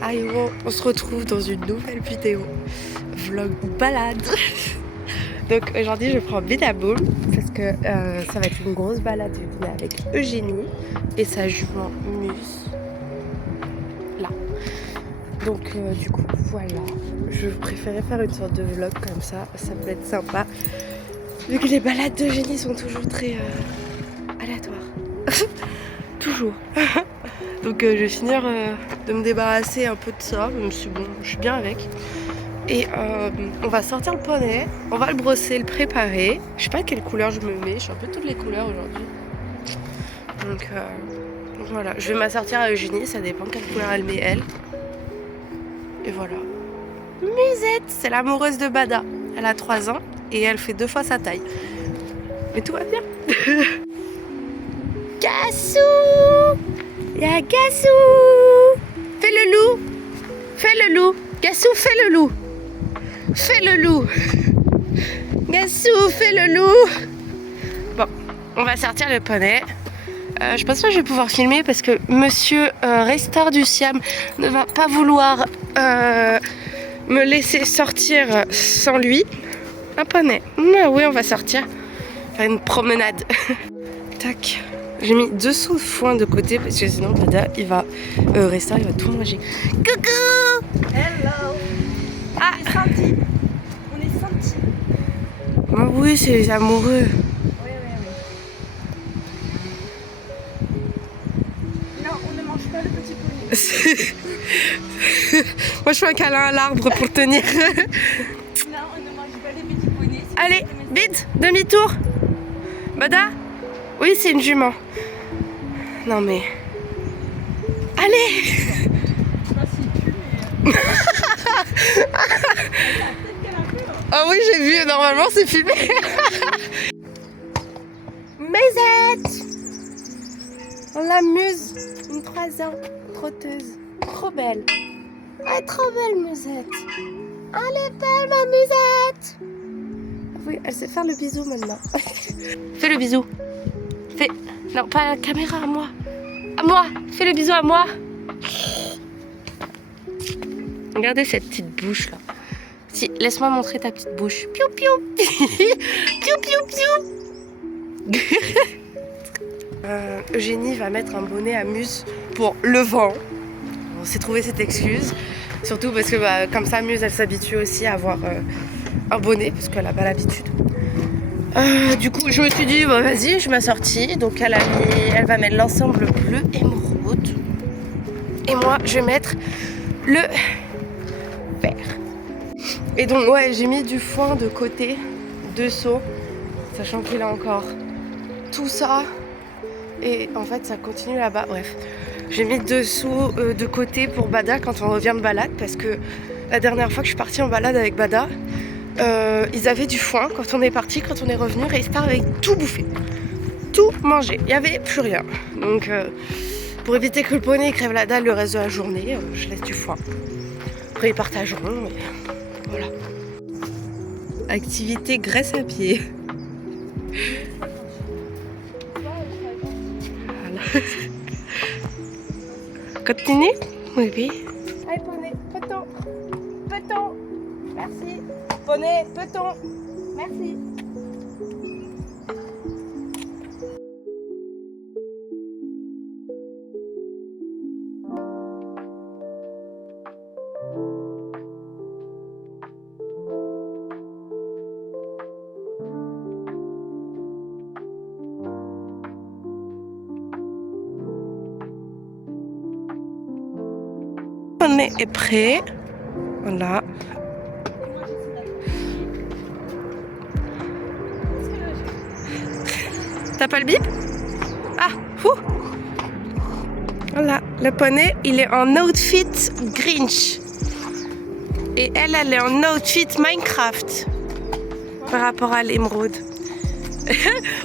Aïe, on se retrouve dans une nouvelle vidéo vlog balade. Donc aujourd'hui je prends Bedaboul parce que ça va être une grosse balade. Je vais avec Eugénie et sa jument Muse là. Donc du coup voilà, je préférais faire une sorte de vlog comme ça peut être sympa vu que les balades d'Eugénie sont toujours très aléatoires. Toujours. Donc je vais finir de me débarrasser un peu de ça, même si bon, je suis bien avec. Et on va sortir le poney, on va le brosser, le préparer. Je sais pas quelle couleur je me mets, je suis un peu toutes les couleurs aujourd'hui. Donc voilà, je vais m'assortir à Eugénie, ça dépend quelle couleur elle met elle. Et voilà. Musette, c'est l'amoureuse de Bada. Elle a 3 ans et elle fait 2 fois sa taille. Mais tout va bien. Gassou! Y'a Gassou! Fais le loup! Fais le loup! Gassou, fais le loup! Fais le loup! Gassou, fais le loup! Bon, on va sortir le poney. Je pense pas que je vais pouvoir filmer parce que monsieur Restart du Siam ne va pas vouloir me laisser sortir sans lui. Un poney. Oui, on va sortir. Faire une promenade. Tac. J'ai mis 2 seaux de foin de côté parce que sinon Bada il va Restart, il va tout manger. Coucou! Hello! Ah! On est sentis. On est sentis. Ah oui, c'est les amoureux. Oui. Non, on ne mange pas le petit poney. Moi je fais un câlin à l'arbre pour tenir. Non, on ne mange pas les petits poneys. Allez, vite, demi-tour. Bada? Oui, c'est une jument. Non mais... Allez! Je sais pas s'il pue, mais... Peut-être qu'elle a un peu, hein. Ah oui, j'ai vu, normalement c'est filmé. Musette! On l'amuse. Une 3 ans, trotteuse. Trop belle. Ah, trop belle, Musette. Elle est belle, ma Musette. Oui, elle sait faire le bisou maintenant. Fais le bisou. Fais... Non, pas à la caméra, à moi. À moi. Fais le bisou à moi. Regardez cette petite bouche là. Si, laisse-moi montrer ta petite bouche. Piou piou. Piou piou piou. Eugénie va mettre un bonnet à Muse pour le vent. On s'est trouvé cette excuse. Surtout parce que comme ça Muse elle s'habitue aussi à avoir un bonnet parce qu'elle n'a pas l'habitude. Du coup je me suis dit vas-y, je m'assortis. Donc elle va mettre l'ensemble bleu émeraude. Et moi je vais mettre le vert. Et donc ouais, j'ai mis du foin de côté, 2 seaux, sachant qu'il a encore tout ça. Et en fait ça continue là-bas. Bref, j'ai mis 2 seaux de côté pour Bada quand on revient de balade. Parce que la dernière fois que je suis partie en balade avec Bada, ils avaient du foin quand on est parti, quand on est revenu. Restart avait tout bouffé, tout mangé, il n'y avait plus rien. Donc pour éviter que le poney crève la dalle le reste de la journée, je laisse du foin. Après ils partageront, et voilà. Activité graisse à pied. Voilà. Continue? Oui. Allez poney, peton. Peton. Merci. Poney, peton. Merci. Le poney est prêt. Voilà. T'as pas le bip? Ah, fou! Voilà, le poney, il est en outfit Grinch. Et elle est en outfit Minecraft. Par rapport à l'émeraude.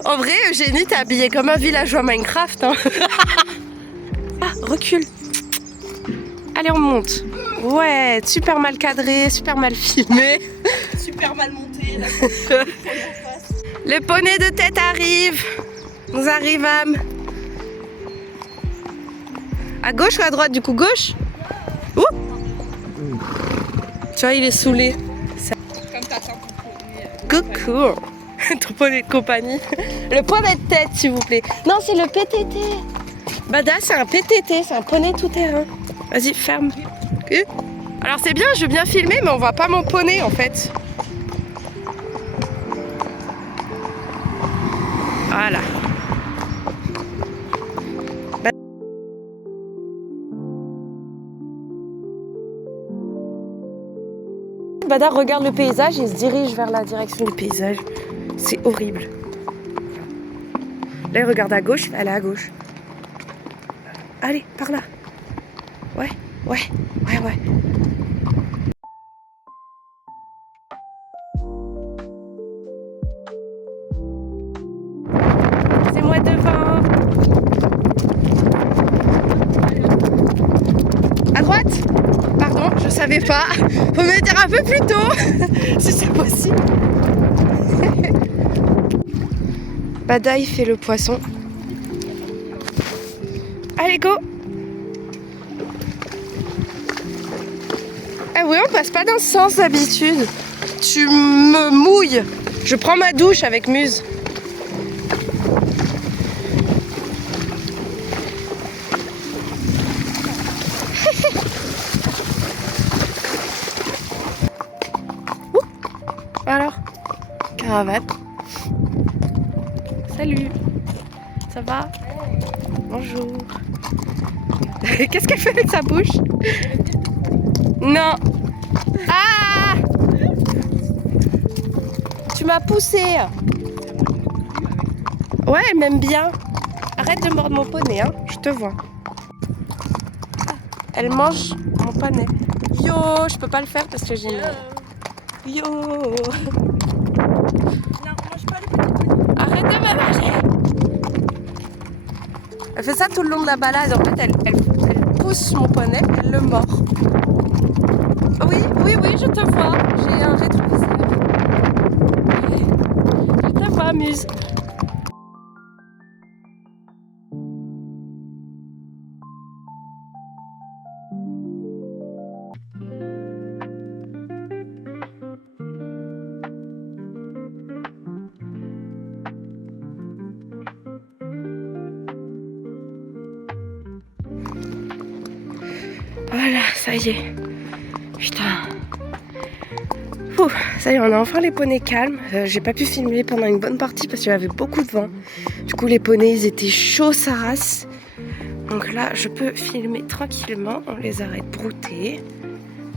En vrai, Eugénie, t'es habillée comme un villageois Minecraft. Hein. Ah, recule. Allez, on monte. Ouais, super mal cadré, super mal filmé. Super mal monté, là. Le poney de tête arrive. Nous arrivâmes. À gauche ou à droite? Du coup, gauche? Ouh. Tu vois, il est saoulé. Comme t'attends ton poney. Coucou. Ton poney de compagnie. Le poney de tête, s'il vous plaît. Non, c'est le PTT. Bada, c'est un PTT, c'est un poney tout-terrain. Vas-y, ferme. Alors c'est bien, je veux bien filmer, mais on voit pas mon poney en fait. Voilà. Bada regarde le paysage et se dirige vers la direction du paysage. C'est horrible. Là, il regarde à gauche, elle est à gauche. Allez, par là. Ouais. C'est moi devant. À droite? Pardon, je savais pas. Faut me dire un peu plus tôt, si c'est possible. Bada, il fait le poisson. Allez, go! Ah oui, on passe pas dans ce sens d'habitude. Tu me mouilles. Je prends ma douche avec Muse. Alors, caravane. Salut. Ça va? Bonjour. Qu'est-ce qu'elle fait avec sa bouche? Non. Ah! Tu m'as poussé. Ouais, elle m'aime bien. Arrête de mordre mon poney, hein. Je te vois. Elle mange mon poney. Yo, je peux pas le faire parce que j'ai... Yo. Non, mange pas les petits poneys. Arrête de me manger. Elle fait ça tout le long de la balade. En fait, elle pousse mon poney, elle le mord. Oui, je te vois. J'ai un rétroviseur. Je te vois, Muse. Voilà, ça y est. Putain. Ouh, ça y est, on a enfin les poneys calmes. J'ai pas pu filmer pendant une bonne partie parce qu'il y avait beaucoup de vent. Du coup, les poneys, ils étaient chauds sa race. Donc là, je peux filmer tranquillement. On les arrête brouter.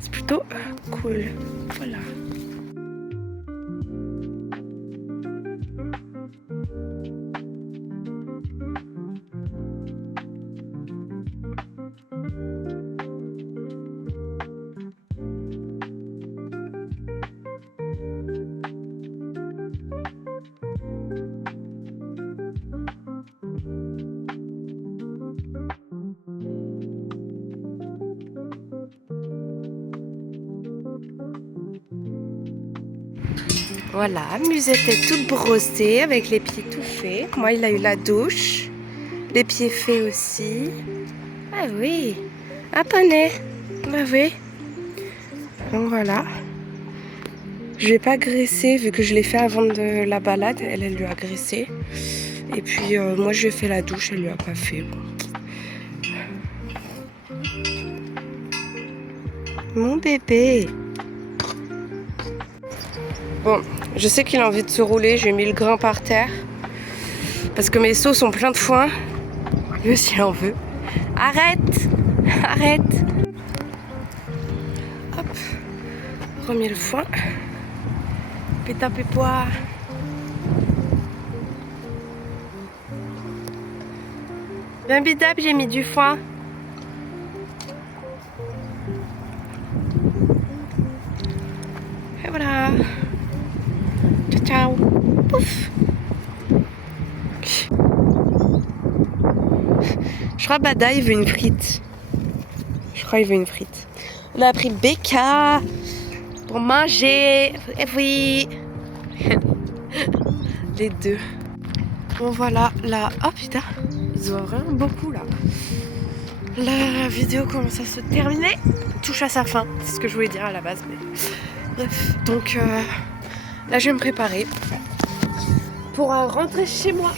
C'est plutôt cool. Voilà. Voilà, Musette est toute brossée avec les pieds tout faits. Moi, il a eu la douche. Les pieds faits aussi. Ah oui, un poney. Bah oui. Donc voilà. Je l'ai pas graissé vu que je l'ai fait avant de la balade. Elle lui a graissé. Et puis moi, je lui ai fait la douche. Elle lui a pas fait. Mon bébé. Bon, je sais qu'il a envie de se rouler, j'ai mis le grain par terre. Parce que mes seaux sont pleins de foin. Lui aussi il en veut. Arrête! Arrête! Hop! Remets le foin. Péta pépois. Bien bidable, j'ai mis du foin. Et voilà. Ciao. Pouf. Je crois Bada il veut une frite. On a pris Becca pour manger. Et oui. Les deux. Bon voilà, là. Oh putain. Ils ont vraiment beaucoup là. La vidéo commence à se terminer, touche à sa fin, c'est ce que je voulais dire à la base, mais bref. Donc là je vais me préparer pour rentrer chez moi